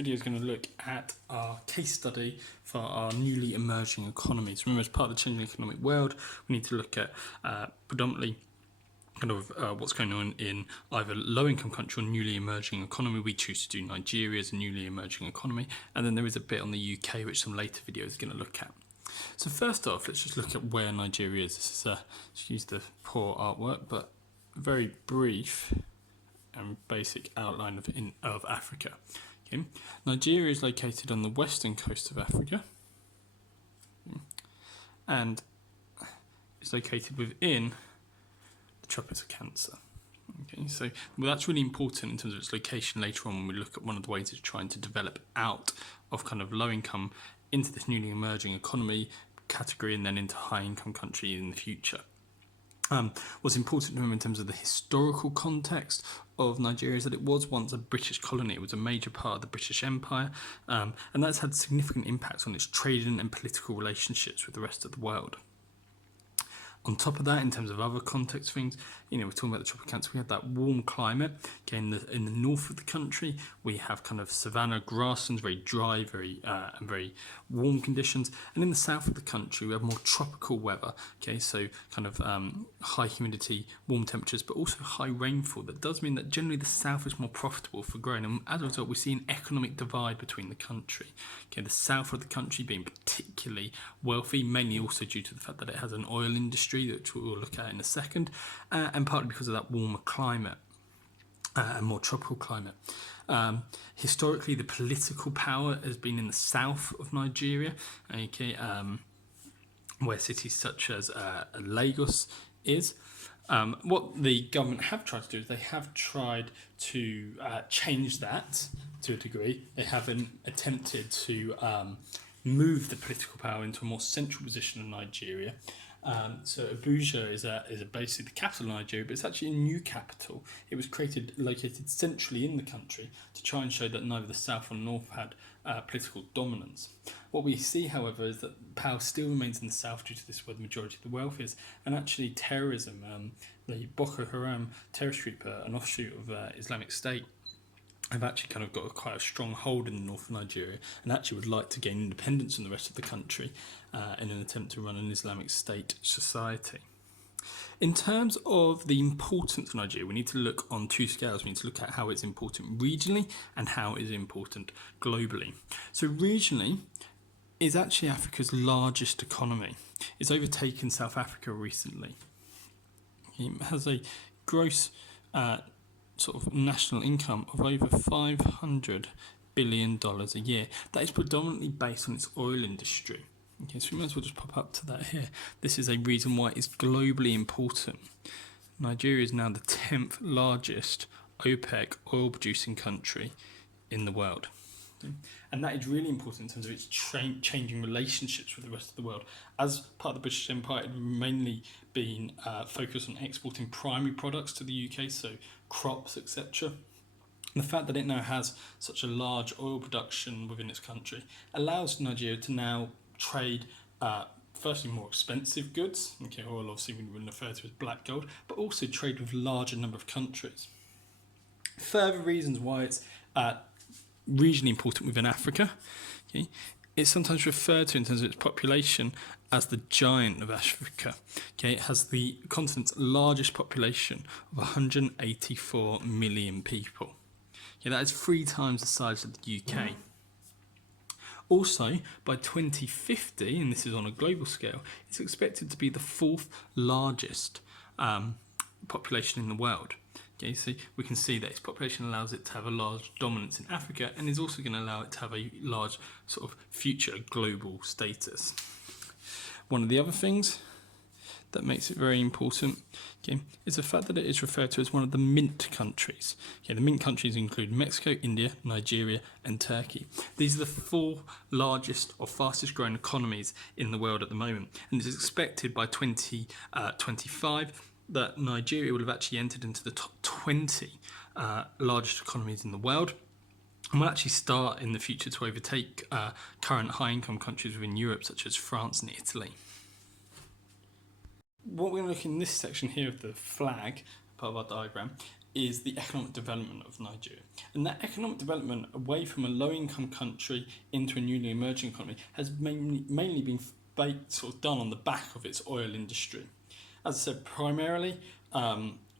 video is going to look at our case study for our newly emerging economies. Remember, as part of the changing economic world, we need to look at predominantly what's going on in either low-income country or newly emerging economy. We choose to do Nigeria as a newly emerging economy, and then there is a bit on the UK, which some later videos are going to look at. So first off, let's just look at where Nigeria is. This is excuse the poor artwork, but very brief and basic outline of Africa. Okay. Nigeria is located on the western coast of Africa and is located within the tropics of Cancer. Okay, so that's really important in terms of its location later on when we look at one of the ways it's trying to develop out of kind of low income into this newly emerging economy category and then into high income country in the future. What's important to remember in terms of the historical context of Nigeria is that it was once a British colony. It was a major part of the British Empire, and that's had significant impacts on its trading and political relationships with the rest of the world. On top of that, in terms of other context things, we're talking about the tropical Cancer. We have that warm climate. Okay, in the north of the country, we have kind of savanna grasslands, very dry, very warm conditions. And in the south of the country, we have more tropical weather. Okay, so kind of high humidity, warm temperatures, but also high rainfall. That does mean that generally the south is more profitable for growing. And as a result, we see an economic divide between the country. Okay, the south of the country being particularly wealthy, mainly also due to the fact that it has an oil industry, which we'll look at in a second, and partly because of that warmer climate and more tropical climate. Historically, the political power has been in the south of Nigeria, okay, where cities such as Lagos is. What the government have tried to do is they have tried to change that to a degree. They haven't attempted to move the political power into a more central position in Nigeria. So Abuja is basically the capital of Nigeria, but it's actually a new capital. It was located centrally in the country to try and show that neither the south or north had political dominance. What we see, however, is that power still remains in the south due to this where the majority of the wealth is, and actually terrorism, the Boko Haram terrorist group, an offshoot of Islamic State, have actually kind of got quite a strong hold in the north of Nigeria and actually would like to gain independence from the rest of the country in an attempt to run an Islamic State society. In terms of the importance of Nigeria, we need to look on two scales. We need to look at how it's important regionally and how it is important globally. So regionally is actually Africa's largest economy. It's overtaken South Africa recently. It has a gross sort of national income of over $500 billion a year. That is predominantly based on its oil industry. Okay, so we might as well just pop up to that here. This is a reason why it's globally important. Nigeria is now the 10th largest OPEC oil producing country in the world. And that is really important in terms of its changing relationships with the rest of the world. As part of the British Empire, it had mainly been focused on exporting primary products to the UK, so crops, etc. The fact that it now has such a large oil production within its country allows Nigeria to now trade firstly more expensive goods, okay, oil obviously we would refer to as black gold, but also trade with a larger number of countries. Further reasons why it's regionally important within Africa. Okay. It's sometimes referred to in terms of its population as the giant of Africa. Okay. It has the continent's largest population of 184 million people. Okay. That is 3 times the size of the UK. Also, by 2050, and this is on a global scale, it's expected to be the 4th largest population in the world. Okay, so we can see that its population allows it to have a large dominance in Africa and is also going to allow it to have a large sort of future global status. One of the other things that makes it very important, okay, is the fact that it is referred to as one of the mint countries. Okay, the mint countries include Mexico, India, Nigeria and Turkey. These are the 4 largest or fastest growing economies in the world at the moment, and it is expected by 2025 that Nigeria will have actually entered into the top 20 largest economies in the world, and will actually start in the future to overtake current high-income countries within Europe, such as France and Italy. What we're going to look in this section here of the flag, part of our diagram, is the economic development of Nigeria. And that economic development away from a low-income country into a newly emerging economy has mainly been sort of done on the back of its oil industry. As I said, primarily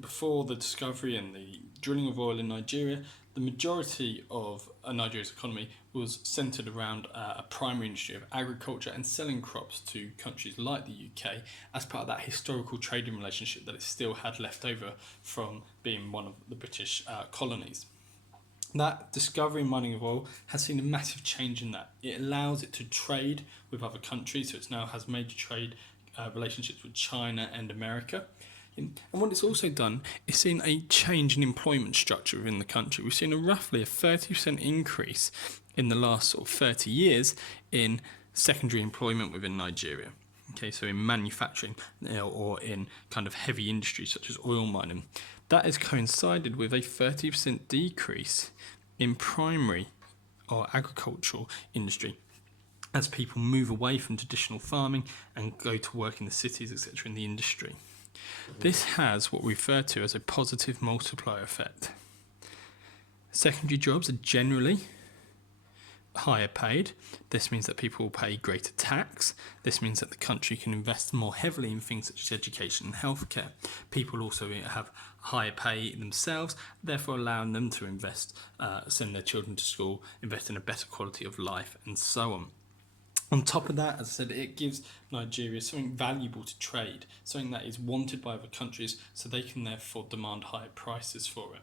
before the discovery and the drilling of oil in Nigeria, the majority of Nigeria's economy was centred around a primary industry of agriculture and selling crops to countries like the UK as part of that historical trading relationship that it still had left over from being one of the British colonies. That discovery and mining of oil has seen a massive change in that. It allows it to trade with other countries, so it now has major trade relationships with China and America. And what it's also done is seen a change in employment structure within the country. We've seen roughly a 30% increase in the last sort of 30 years in secondary employment within Nigeria. Okay, so in manufacturing or in kind of heavy industries such as oil mining. That has coincided with a 30% decrease in primary or agricultural industry as people move away from traditional farming and go to work in the cities, etc., in the industry. This has what we refer to as a positive multiplier effect. Secondary jobs are generally higher paid. This means that people will pay greater tax. This means that the country can invest more heavily in things such as education and healthcare. People also have higher pay themselves, therefore allowing them to invest, send their children to school, invest in a better quality of life, and so on. On top of that, as I said, it gives Nigeria something valuable to trade, something that is wanted by other countries, so they can therefore demand higher prices for it.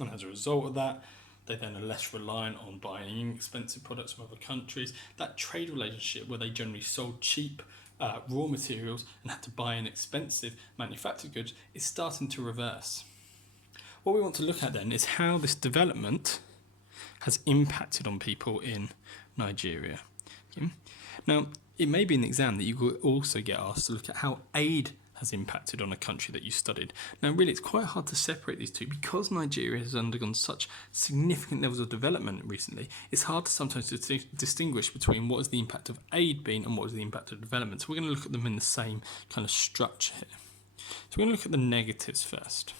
And as a result of that, they then are less reliant on buying expensive products from other countries. That trade relationship where they generally sold cheap raw materials and had to buy in expensive manufactured goods is starting to reverse. What we want to look at then is how this development has impacted on people in Nigeria. Okay. Now, it may be in the exam that you could also get asked to look at how aid has impacted on a country that you studied. Now, really, it's quite hard to separate these two because Nigeria has undergone such significant levels of development recently. It's hard to sometimes distinguish between what is the impact of aid been and what is the impact of development. So we're going to look at them in the same kind of structure here. So we're going to look at the negatives first,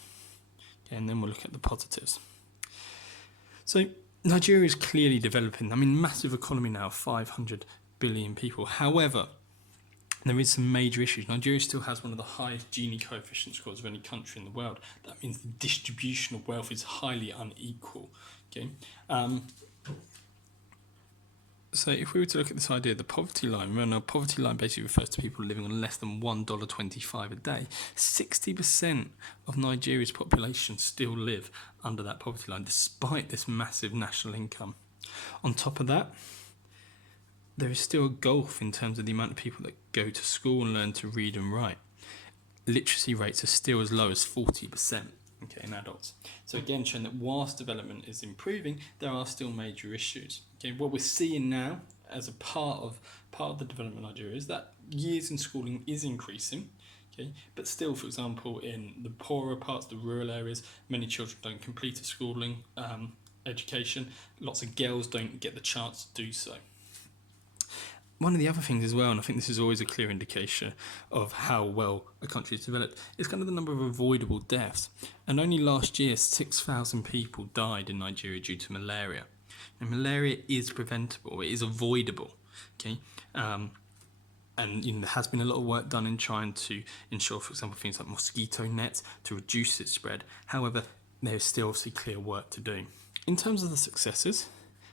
okay, and then we'll look at the positives. So Nigeria is clearly developing. I mean, massive economy now, 500 billion people. However, there is some major issues. Nigeria still has one of the highest Gini coefficient scores of any country in the world. That means the distribution of wealth is highly unequal. Okay. So if we were to look at this idea, the poverty line, remember, poverty line basically refers to people living on less than $1.25 a day. 60% of Nigeria's population still live under that poverty line, despite this massive national income. On top of that, there is still a gulf in terms of the amount of people that go to school and learn to read and write. Literacy rates are still as low as 40%. Okay, in adults. So again, showing that whilst development is improving, there are still major issues. Okay, what we're seeing now as a part of the development of Nigeria is that years in schooling is increasing. Okay, but still, for example, in the poorer parts, the rural areas, many children don't complete a schooling education. Lots of girls don't get the chance to do so. One of the other things as well, and I think this is always a clear indication of how well a country is developed, is kind of the number of avoidable deaths. And only last year, 6,000 people died in Nigeria due to malaria. And malaria is preventable, it is avoidable. Okay, and there has been a lot of work done in trying to ensure, for example, things like mosquito nets to reduce its spread. However, there is still obviously clear work to do. In terms of the successes,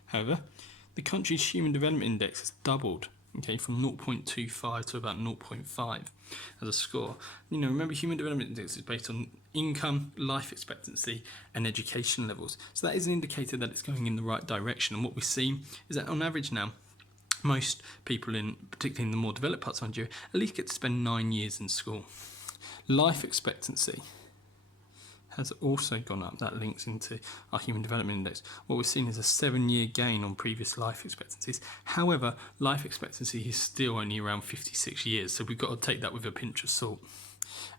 however, the country's Human Development Index has doubled. Okay, from 0.25 to about 0.5 as a score. Remember, Human Development Index is based on income, life expectancy, and education levels. So that is an indicator that it's going in the right direction. And what we've seen is that on average now, most people, particularly in the more developed parts of Nigeria, at least get to spend 9 years in school. Life expectancy has also gone up. That links into our Human Development Index. What we're seeing is a 7-year gain on previous life expectancies. However, life expectancy is still only around 56 years, so we've got to take that with a pinch of salt.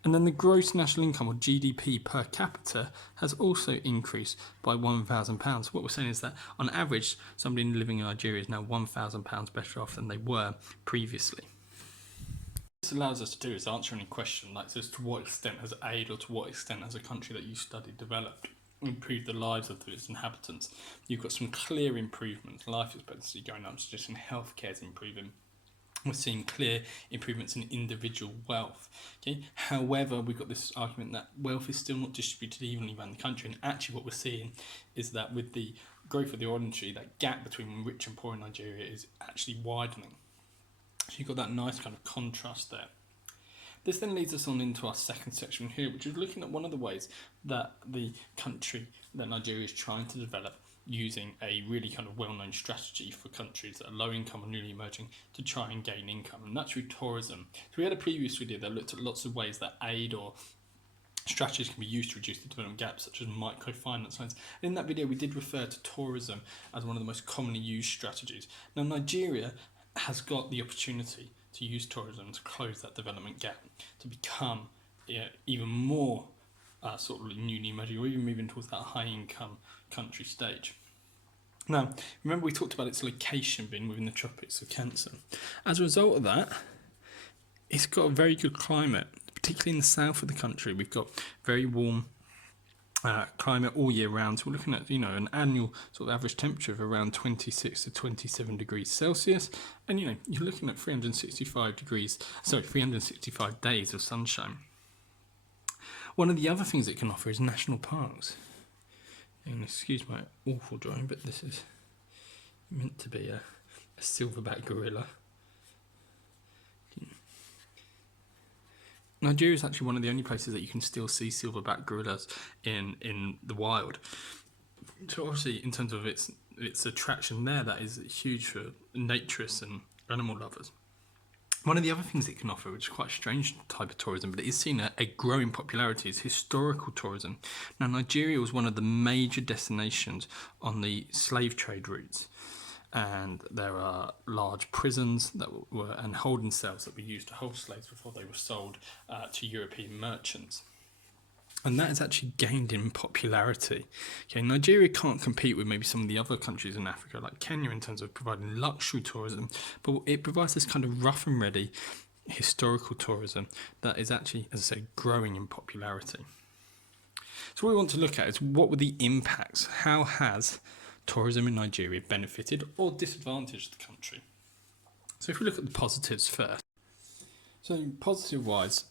And then the gross national income, or GDP per capita, has also increased by £1,000. What we're saying is that on average, somebody living in Nigeria is now £1,000 better off than they were previously. This allows us to do is answer any question like this: to what extent has aid, or to what extent has a country that you studied developed, improved the lives of its inhabitants? You've got some clear improvements. Life expectancy going up, suggesting healthcare is improving. We're seeing clear improvements in individual wealth. Okay. However, we've got this argument that wealth is still not distributed evenly around the country, and actually what we're seeing is that with the growth of the oil industry, that gap between rich and poor in Nigeria is actually widening. So you've got that nice kind of contrast there. This then leads us on into our second section here, which is looking at one of the ways that the country that Nigeria is trying to develop, using a really kind of well-known strategy for countries that are low income or newly emerging to try and gain income, and that's through tourism. So we had a previous video that looked at lots of ways that aid or strategies can be used to reduce the development gaps, such as microfinance loans. In that video, we did refer to tourism as one of the most commonly used strategies. Now, Nigeria has got the opportunity to use tourism to close that development gap, to become even more sort of newly emerging, or even moving towards that high income country stage. Now, remember we talked about its location being within the tropics of Cancer. As a result of that, it's got a very good climate, particularly in the south of the country. We've got very warm climate all year round. So we're looking at, an annual sort of average temperature of around 26 to 27 degrees Celsius. And, you're looking at 365 days of sunshine. One of the other things it can offer is national parks. And excuse my awful drawing, but this is meant to be a silverback gorilla. Nigeria is actually one of the only places that you can still see silverback gorillas in the wild. So obviously, in terms of its attraction there, that is huge for naturists and animal lovers. One of the other things it can offer, which is quite a strange type of tourism, but it is seen a growing popularity, is historical tourism. Now, Nigeria was one of the major destinations on the slave trade routes, and there are large prisons that were and holding cells that were used to hold slaves before they were sold to European merchants. And that has actually gained in popularity. Okay, Nigeria can't compete with maybe some of the other countries in Africa, like Kenya, in terms of providing luxury tourism, but it provides this kind of rough and ready historical tourism that is actually, as I say, growing in popularity. So what we want to look at is what were the impacts? How has tourism in Nigeria benefited or disadvantaged the country? So if we look at the positives first. So positive-wise,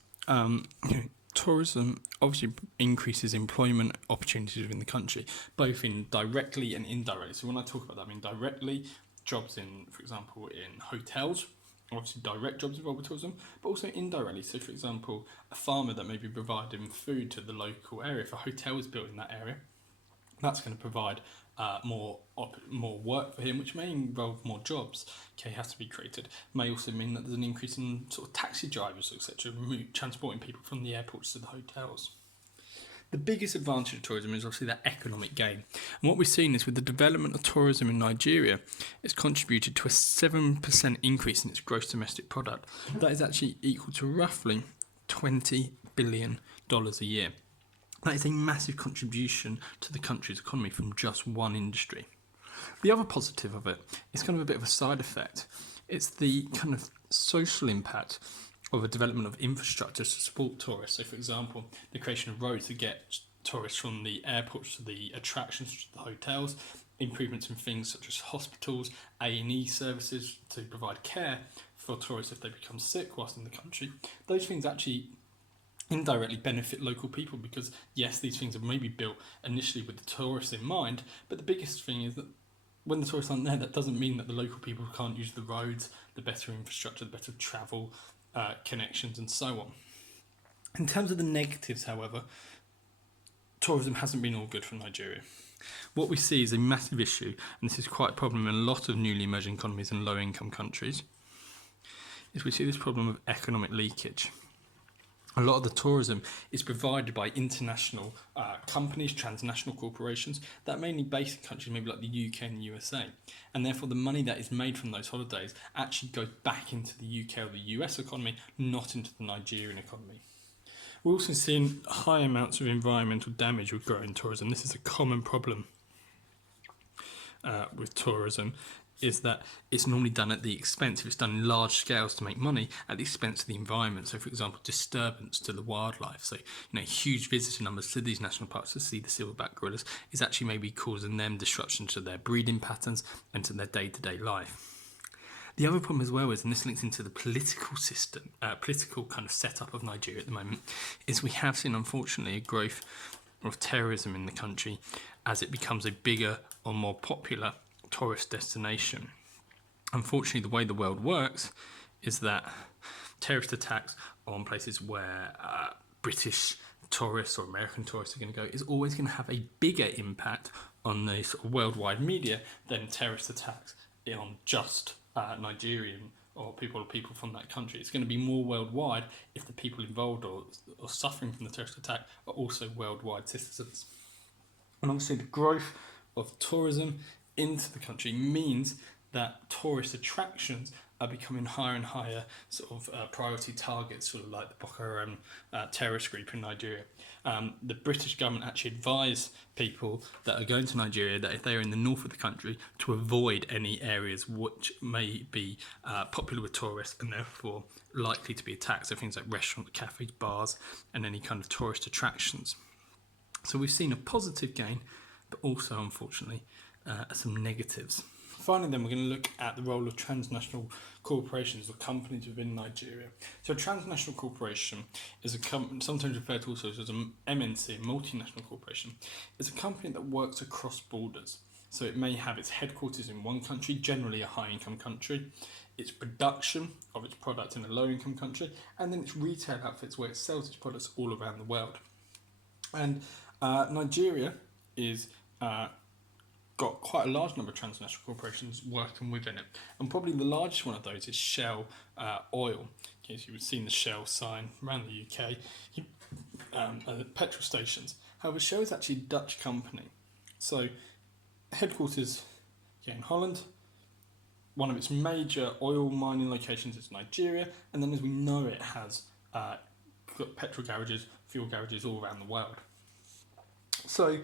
tourism obviously increases employment opportunities within the country, both directly and indirectly. So when I talk about that, I mean directly jobs in, for example, in hotels, obviously direct jobs involved with tourism, but also indirectly. So for example, a farmer that may be providing food to the local area, if a hotel is built in that area, that's going to provide more work for him, which may involve more jobs. Okay, has to be created. May also mean that there's an increase in sort of taxi drivers, etc., transporting people from the airports to the hotels. The biggest advantage of tourism is obviously that economic gain. And what we've seen is with the development of tourism in Nigeria, it's contributed to a 7% increase in its gross domestic product. That is actually equal to roughly $20 billion a year. That is a massive contribution to the country's economy from just one industry. The other positive of it is kind of a bit of a side effect. It's the kind of social impact of a development of infrastructure to support tourists. So, for example, the creation of roads to get tourists from the airports to the attractions to the hotels, improvements in things such as hospitals, A&E services to provide care for tourists if they become sick whilst in the country. Those things actually indirectly benefit local people because, yes, these things are maybe built initially with the tourists in mind, but the biggest thing is that when the tourists aren't there, that doesn't mean that the local people can't use the roads, the better infrastructure, the better travel connections and so on. In terms of the negatives, however, tourism hasn't been all good for Nigeria. What we see is a massive issue, and this is quite a problem in a lot of newly emerging economies and low-income countries, is we see this problem of economic leakage. A lot of the tourism is provided by international companies, transnational corporations, that are mainly based in countries maybe like the UK and the USA. And therefore the money that is made from those holidays actually goes back into the UK or the US economy, not into the Nigerian economy. We're also seeing high amounts of environmental damage with growing tourism. This is a common problem with tourism. is that it's normally done at the expense, if it's done in large scales to make money, at the expense of the environment. So, for example, disturbance to the wildlife. So, huge visitor numbers to these national parks to see the silverback gorillas is actually maybe causing them disruption to their breeding patterns and to their day-to-day life. The other problem as well is, and this links into the political system, political kind of setup of Nigeria at the moment, is we have seen, unfortunately, a growth of terrorism in the country as it becomes a bigger or more popular tourist destination. Unfortunately, the way the world works is that terrorist attacks on places where British tourists or American tourists are going to go is always going to have a bigger impact on the sort of worldwide media than terrorist attacks on just Nigerian or people from that country. It's going to be more worldwide if the people involved or suffering from the terrorist attack are also worldwide citizens. And obviously the growth of tourism into the country means that tourist attractions are becoming higher and higher sort of priority targets, sort of like the Boko Haram terrorist group in Nigeria. The British government actually advise people that are going to Nigeria that if they are in the north of the country to avoid any areas which may be popular with tourists and therefore likely to be attacked. So things like restaurants, cafes, bars, and any kind of tourist attractions. So we've seen a positive gain, but also, unfortunately, some negatives. Finally, then, we're going to look at the role of transnational corporations or companies within Nigeria. So a transnational corporation is a company, sometimes referred to also as an MNC, a multinational corporation. It's a company that works across borders. So it may have its headquarters in one country, generally a high-income country, its production of its product in a low-income country, and then its retail outfits where it sells its products all around the world. And Nigeria is got quite a large number of transnational corporations working within it, and probably the largest one of those is Shell Oil. Okay, so you've seen the Shell sign around the UK, petrol stations. However, Shell is actually a Dutch company, so headquarters here in Holland. One of its major oil mining locations is Nigeria, and then, as we know, it has got petrol garages, fuel garages all around the world. So,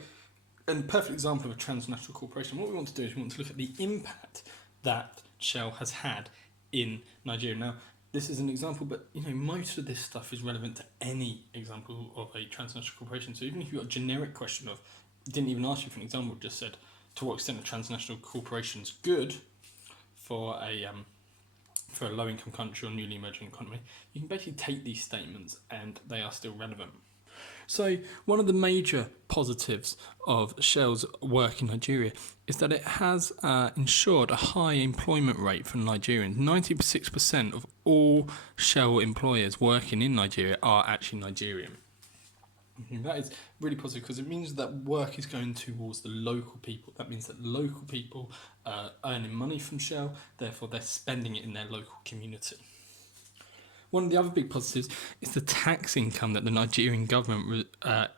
a perfect example of a transnational corporation. What we want to do is we want to look at the impact that Shell has had in Nigeria. Now, this is an example, but most of this stuff is relevant to any example of a transnational corporation. So even if you've got a generic question of, didn't even ask you for an example, just said, to what extent are transnational corporations good for a low-income country or newly emerging economy, you can basically take these statements and they are still relevant. So one of the major positives of Shell's work in Nigeria is that it has ensured a high employment rate for Nigerians. 96% of all Shell employers working in Nigeria are actually Nigerian. That is really positive because it means that work is going towards the local people. That means that local people are earning money from Shell, therefore they're spending it in their local community. One of the other big positives is the tax income that the Nigerian government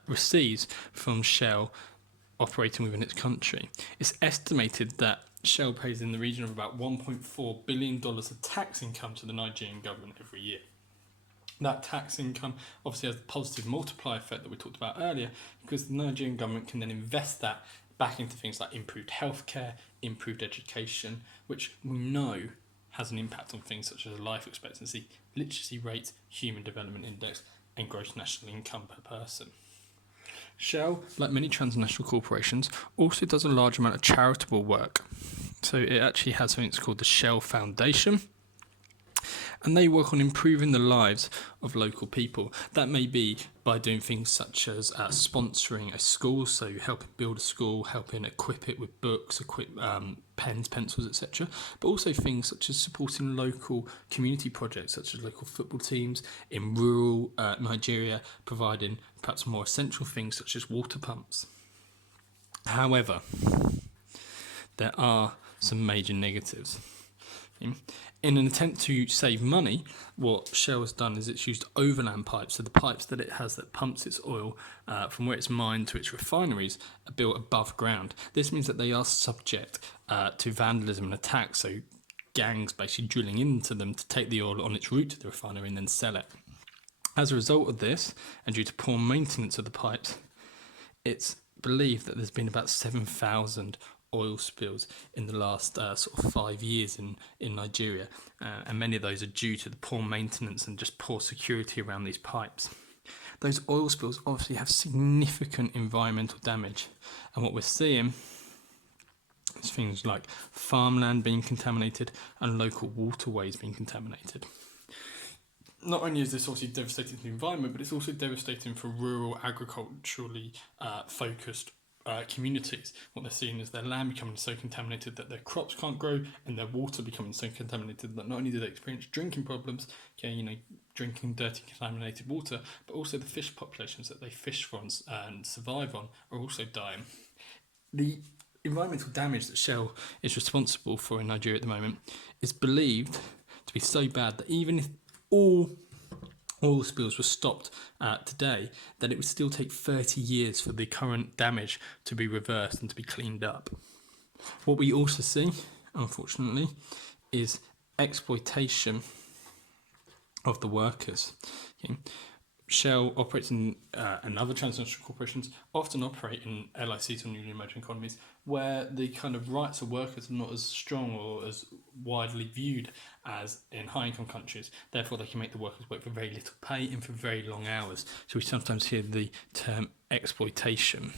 receives from Shell operating within its country. It's estimated that Shell pays in the region of about $1.4 billion of tax income to the Nigerian government every year. That tax income obviously has the positive multiplier effect that we talked about earlier, because the Nigerian government can then invest that back into things like improved healthcare, improved education, which we know has an impact on things such as life expectancy, literacy rate, human development index, and gross national income per person. Shell, like many transnational corporations, also does a large amount of charitable work. So it actually has something that's called the Shell Foundation, and they work on improving the lives of local people. That may be by doing things such as sponsoring a school, so helping build a school, helping equip it with books, pens, pencils, etc. But also things such as supporting local community projects, such as local football teams in rural Nigeria, providing perhaps more essential things such as water pumps. However, there are some major negatives. In an attempt to save money, what Shell has done is it's used overland pipes. So the pipes that it has that pumps its oil from where it's mined to its refineries are built above ground. This means that they are subject to vandalism and attacks, so gangs basically drilling into them to take the oil on its route to the refinery and then sell it. As a result of this, and due to poor maintenance of the pipes, it's believed that there's been about 7,000 oil spills in the last sort of 5 years in Nigeria, and many of those are due to the poor maintenance and just poor security around these pipes. Those oil spills obviously have significant environmental damage, and what we're seeing is things like farmland being contaminated and local waterways being contaminated. Not only is this obviously devastating to the environment, but it's also devastating for rural, agriculturally focused communities. What they're seeing is their land becoming so contaminated that their crops can't grow, and their water becoming so contaminated that not only do they experience drinking problems, drinking dirty, contaminated water, but also the fish populations that they fish for and survive on are also dying. The environmental damage that Shell is responsible for in Nigeria at the moment is believed to be so bad that even if all oil spills were stopped today, that it would still take 30 years for the current damage to be reversed and to be cleaned up. What we also see, unfortunately, is exploitation of the workers. Okay? Shell operates in and other transnational corporations often operate in LICs or newly emerging economies where the kind of rights of workers are not as strong or as widely viewed as in high-income countries. Therefore, they can make the workers work for very little pay and for very long hours. So we sometimes hear the term exploitation.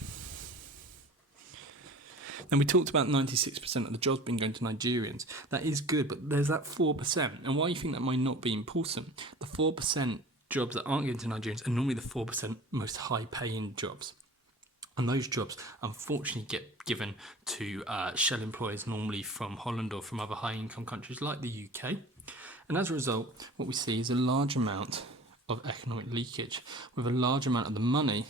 Now, we talked about 96% of the jobs being going to Nigerians. That is good, but there's that 4%. And why you think that might not be important, the 4% jobs that aren't going to Nigerians are normally the 4% most high-paying jobs. And those jobs, unfortunately, get given to Shell employees normally from Holland or from other high-income countries like the UK. And as a result, what we see is a large amount of economic leakage, with a large amount of the money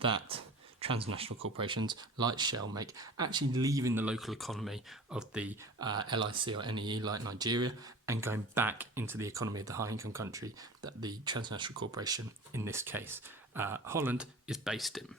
that transnational corporations like Shell make actually leaving the local economy of the LIC or NEE like Nigeria and going back into the economy of the high-income country that the transnational corporation, in this case Holland, is based in.